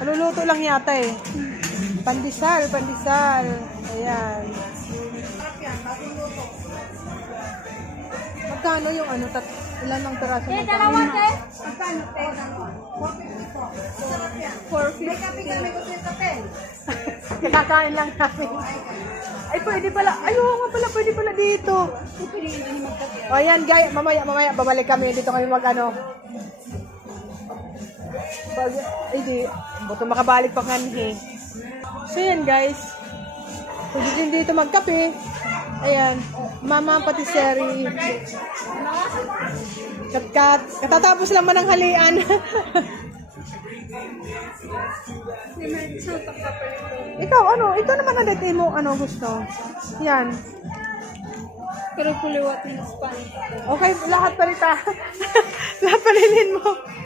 Maluluto lang yata eh. Pandesal, pandesal. Ayan. Magkano yung ano? Ilan ang peraso? Dalawa, te. Magkano, te? 450. May kape kami gusto yung kape. Kinakain lang namin. Ay, pwede pala. Ay, oo nga pala. Pwede pala dito. O, ayan, guys. Mamaya, babalik kami. Dito kami mag-ano. Ay, di. Buto makabalik pa kanhi. So, yan, guys. Pwede din dito magkape. Ayan. Mama Patisserie. Kat-kat. Katatapos lang man ang halian. Ikaw, ano? Ito naman ang dati mo, ano gusto? Yan. Pero puliwat yung Spanish. Okay, lahat palita. Lahat palilin mo.